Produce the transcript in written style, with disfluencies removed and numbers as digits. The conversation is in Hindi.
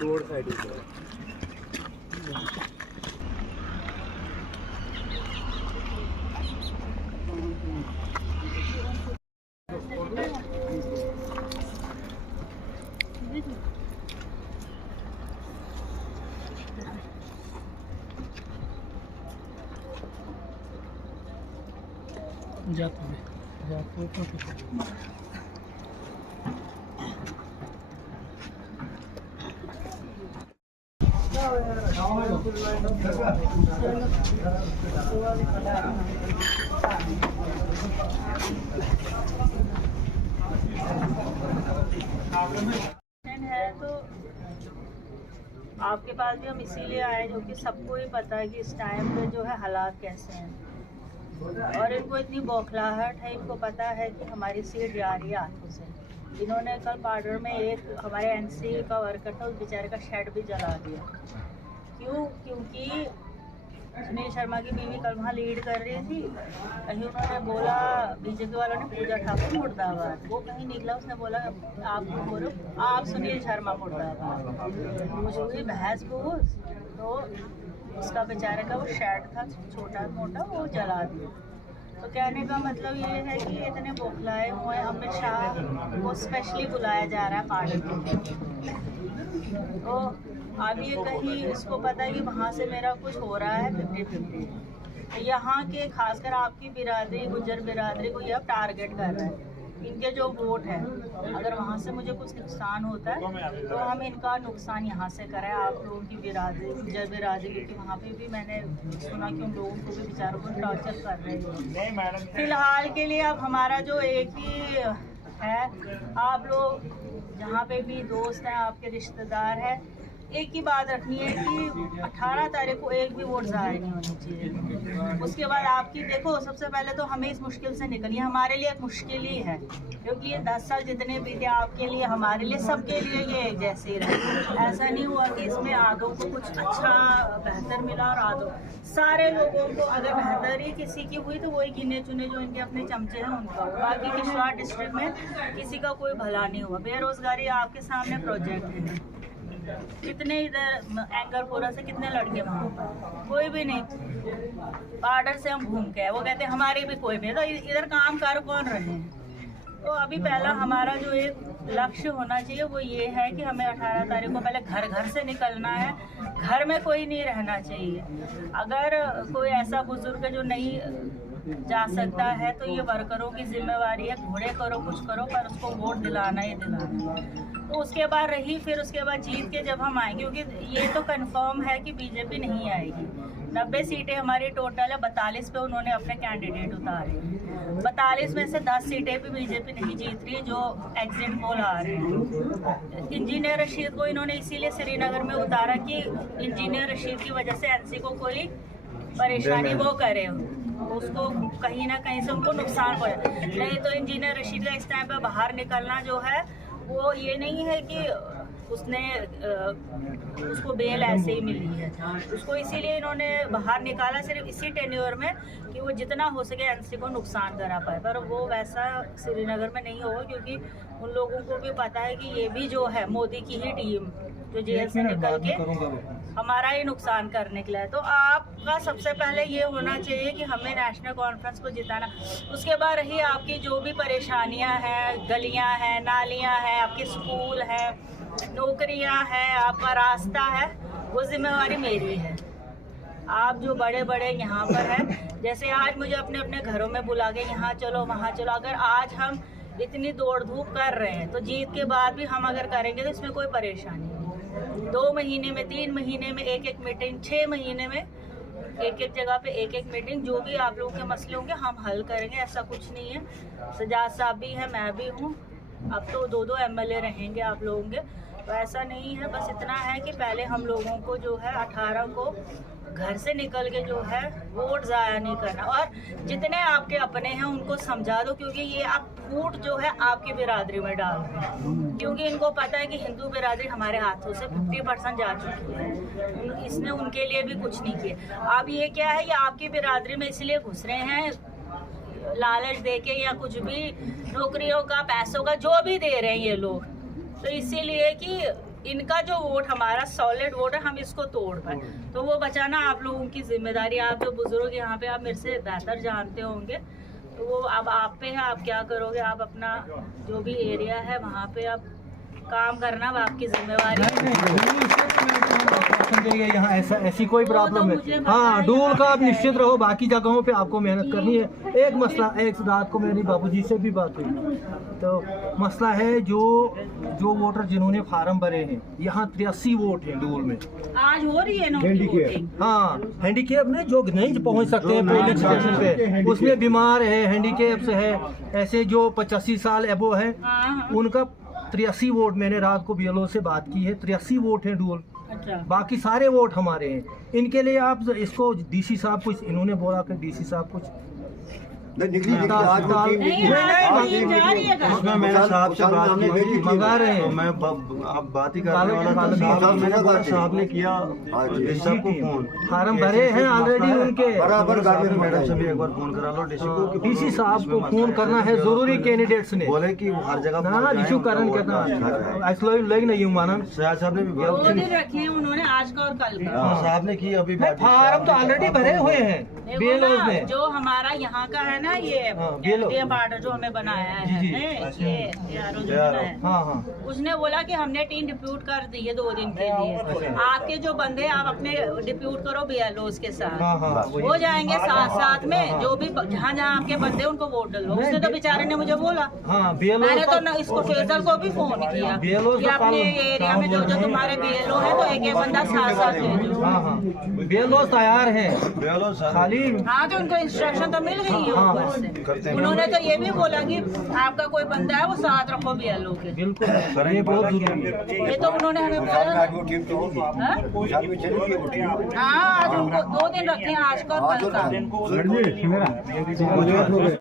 रोड साइड है तो आपके पास भी हम इसीलिए आए, जो कि सबको ही पता है कि इस टाइम पे जो है हालात कैसे हैं और इनको इतनी बौखलाहट है। इनको पता है कि हमारी सीट जा रही है हाथों से। इन्होंने कल पाउडर में एक हमारे एनसी का वर्कर था, उस बेचारे का शेड भी जला दिया। क्यों? क्योंकि सुनील शर्मा की बीवी कल वहाँ लीड कर रही थी। कहीं उन्होंने बोला, बीजेपी वालों ने पूजा ठाकुर मुर्दाबाद, वो कहीं निकला, उसने बोला आप बोलो आप सुनील शर्मा मुर्दाबाद। मुझे हुई बहस बहस, तो उसका बेचारे का वो शेड था छोटा मोटा, वो जला दिया। तो कहने का मतलब ये है कि इतने बौखलाए हुए हैं। अमित शाह को स्पेशली बुलाया जा रहा है पार्टी के, तो अब ये कहीं इसको पता है कि वहाँ से मेरा कुछ हो रहा है 50-50। यहाँ के खासकर आपकी बिरादरी, गुज्जर बिरादरी को ये अब टारगेट कर रहा है। इनके जो वोट है, अगर वहाँ से मुझे कुछ नुकसान होता है तो हम इनका नुकसान यहाँ से करें। आप लोगों की बिरादरी, गुज्जर बिरादरी की, वहाँ पे भी मैंने सुना कि उन लोगों को भी बेचारों को टॉर्चर कर रहे हैं। फिलहाल के लिए अब हमारा जो एक ही है, आप लोग जहाँ पे भी दोस्त हैं, आपके रिश्तेदार हैं, एक ही बात रखनी है कि 18 तारीख को एक भी वोट ज़ाया नहीं होनी चाहिए। उसके बाद आपकी देखो, सबसे पहले तो हमें इस मुश्किल से निकलनी है। हमारे लिए एक मुश्किल ही है, क्योंकि ये 10 साल जितने भी थे आपके लिए, हमारे लिए, सबके लिए ये एक जैसे ही रहे। ऐसा नहीं हुआ कि इसमें आधों को कुछ अच्छा बेहतर मिला और आधों, सारे लोगों को अगर बेहतरी किसी की हुई तो वही गिने चुने जो इनके अपने चमचे हैं उनका। बाकी किश्तवाड़ डिस्ट्रिक्ट में किसी का कोई भला नहीं हुआ। बेरोजगारी आपके सामने प्रोजेक्ट है। कितने इधर एंगरपुरा से कितने लड़के वहाँ पर, कोई भी नहीं। बॉर्डर से हम घूम के, वो कहते हैं हमारे भी कोई भी, तो इधर काम कर कौन रहे हैं। तो अभी पहला हमारा जो एक लक्ष्य होना चाहिए वो ये है कि हमें 18 तारीख को पहले घर से निकलना है। घर में कोई नहीं रहना चाहिए। अगर कोई ऐसा बुजुर्ग जो नहीं जा सकता है तो ये वर्करों की जिम्मेवारी है, घोड़े करो कुछ करो, पर उसको वोट दिलाना ही दिलाना। तो उसके बाद रही, फिर उसके बाद जीत के जब हम आएंगे, क्योंकि ये तो कंफर्म है कि बीजेपी नहीं आएगी। 90 सीटें हमारी टोटल है, 42 पे उन्होंने अपने कैंडिडेट उतारे। 42 में से 10 सीटें भी बीजेपी नहीं जीत रही, जो एग्जिट पोल आ रहे हैं। इंजीनियर रशीद को इन्होंने इसीलिए श्रीनगर में उतारा कि इंजीनियर रशीद की वजह से एनसी को कोई परेशानी वो करे, उसको कहीं ना कहीं से उनको नुकसान हो जाए। नहीं तो इंजीनियर रशीद का इस टाइम पर बाहर निकलना जो है वो ये नहीं है कि उसने उसको बेल ऐसे ही मिली है, उसको इसीलिए इन्होंने बाहर निकाला सिर्फ इसी टेन्योर में कि वो जितना हो सके एनसी को नुकसान करा पाए। पर वो वैसा श्रीनगर में नहीं होगा, क्योंकि उन लोगों को भी पता है कि ये भी जो है मोदी की ही टीम जो जेल से निकल के हमारा ही नुकसान करने के लिए। तो आपका सबसे पहले ये होना चाहिए कि हमें नेशनल कॉन्फ्रेंस को जिताना। उसके बाद रही आपकी जो भी परेशानियां हैं, गलियां हैं, नालियां हैं, आपके स्कूल हैं, नौकरियां हैं, आपका रास्ता है, वो जिम्मेवारी मेरी है। आप जो बड़े बड़े यहाँ पर हैं, जैसे आज मुझे अपने अपने घरों में बुला के यहाँ चलो वहाँ चलो, अगर आज हम इतनी दौड़ धूप कर रहे हैं तो जीत के बाद भी हम अगर करेंगे तो इसमें कोई परेशानी नहीं। 2 महीने में, 3 महीने में एक मीटिंग, 6 महीने में एक जगह पे एक मीटिंग, जो भी आप लोगों के मसले होंगे हम हल करेंगे। ऐसा कुछ नहीं है। सजाद साहब भी है, मैं भी हूँ, अब तो 2 MLA रहेंगे आप लोगों के, तो ऐसा नहीं है। बस इतना है कि पहले हम लोगों को जो है 18 को घर से निकल के जो है वोट ज़ाया नहीं करना, और जितने आपके अपने हैं उनको समझा दो, क्योंकि ये आप फूट जो है आपकी बिरादरी में डाल रहे हैं। क्योंकि इनको पता है कि हिंदू बिरादरी हमारे हाथों से 50% जा चुकी है, इसने उनके लिए भी कुछ नहीं किया। अब ये क्या है, ये आपकी बिरादरी में इसलिए घुस रहे हैं लालच देके या कुछ भी नौकरियों का, पैसों का, जो भी दे रहे हैं ये लोग, तो इसीलिए कि इनका जो वोट हमारा सॉलिड वोट है, हम इसको तोड़ पाए। तो वो बचाना आप लोगों की जिम्मेदारी। आप जो बुजुर्ग यहाँ पे, आप मेरे से बेहतर जानते होंगे, तो वो अब आप पे है, आप क्या करोगे। आप अपना जो भी एरिया है वहाँ पे आप काम करना, अब आपकी जिम्मेवारी है। यहाँ ऐसी कोई प्रॉब्लम मुझे है। पता हाँ, है, डूल का यहाँ आप पे निश्चित रहो, बाकी जगहों पे आपको मेहनत करनी है। एक मसला, एक रात को मेरी बाबूजी से भी बात हुई, तो मसला है जो वोटर जिन्होंने फार्म भरे हैं, यहाँ 83 वोट हैं डूल में। आज हो रही है ना उनकी वोटिंग। हाँ, हैंडीकेप में जो नहीं पहुँच सकते हैं पोलिंग स्टेशन पे, उसमें बीमार है, हैंडीकेप से है, ऐसे जो 85 साल एबो है, उनका 83 वोट। मैंने रात को बीएलओ से बात की है, 83 वोट हैं डूल। अच्छा, बाकी सारे वोट हमारे हैं। इनके लिए आप इसको डीसी साहब कुछ, इन्होंने बोला कि डीसी साहब कुछ निकली नहीं, आज टीम जा रही है घर। उसमें मैंने साहब से बात की थी, मंगा रहे हैं। तो मैं अब बात ही करने वाला था। साहब ने किया डीसी को फोन, फार्म भरे हैं ऑलरेडी उनके। बराबर मैडम से भी एक बार फोन करा लो डीसी को। डीसी साहब को फोन करना है जरूरी, कैंडिडेट्स ने बोले कि वो हर जगह ना इशू करण करना ऐसा लग नहीं हूँ माना। सयाज साहब ने भी 2 दिन रखे हैं उन्होंने, आज का और कल का। साहब ने की अभी फार्म तो ऑलरेडी भरे हुए हैं देखो बीएलओ ना, में। जो हमारा यहाँ का है ना, ये BLO बार्डर जो हमें बनाया है, जी, ये यारो जो बनाया है, हाँ हाँ, उसने बोला कि हमने टीम डिप्यूट कर दी है 2 दिन के लिए। आपके जो बंदे, आप अपने डिप्यूट करो बीएलओ के साथ, हाँ हाँ, वो जाएंगे साथ साथ में, जो भी जहाँ जहाँ आपके बंदे उनको वोट डलो। उसने तो बेचारे ने मुझे बोला, हाँ बीएलओ मैंने तो न इसको फैजल को भी फोन किया कि अपने एरिया में जो जो तुम्हारे बीएलओ है, तो एक बंदा साथ साथ भेजो। हाँ हाँ, बीएलओ तैयार है खाली। हाँ, तो उनको इंस्ट्रक्शन तो मिल गई है ऊपर से। उन्होंने तो ये भी बोला कि आपका कोई बंदा है वो साथ रखो बीएलओ के। बिल्कुल, ये बहुत जरूरी है। ये तो उन्होंने हमें बोला। हाँ, आज उनको 2 दिन रखे हैं, आज का और कल का।